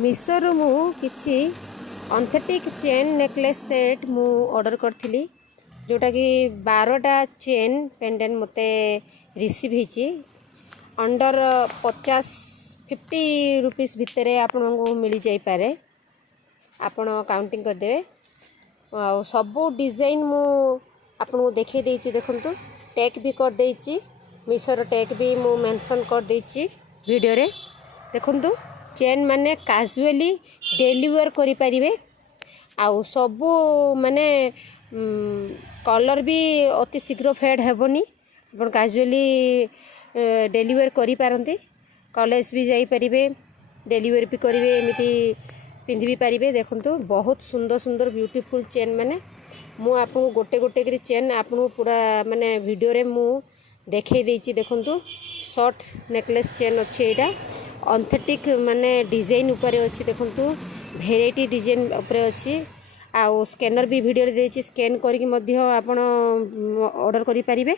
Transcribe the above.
मिशोरू मु किछि authentic chain necklace set मु ऑर्डर करथिली जोटा कि 12टा चेन पेंडेंट मते रिसीव हिची अंडर 50 रुपीस भितर आपन को मिली जाई पारे। आपण काउंटिंग कर देबे आ सबो डिजाइन मु आपन को देखै देछि। देखंतु टैग भी कर देछि, मिशोर टैग भी मु मेंशन कर देछि वीडियो रे। देखंतु चेन माने कैजुअली डिलीवर करि परिबे आउ सबो माने कलर भी अति शीघ्र फेड हेबनी। आपण कैजुअली डिलीवर करि पारंती, कॉलेज भी जाई परिबे, डिलीवर भी करिवे, एमिति पिंधि भी परिबे। देखंतु बहुत सुंदर सुंदर ब्यूटीफुल चेन माने मु आपन गोटे गोटे करी चेन आपन पूरा माने वीडियो रे मु देखै देछि। देखंतु शॉर्ट नेकलेस चेन अछि, एटा ऑथेंटिक माने डिजाइन ऊपर अछि। देखंतु वेराइटी डिजाइन ऊपर अछि आ स्कैनर भी वीडियो रे देछि, स्कैन करके मध्य आपण ऑर्डर करि परिबे।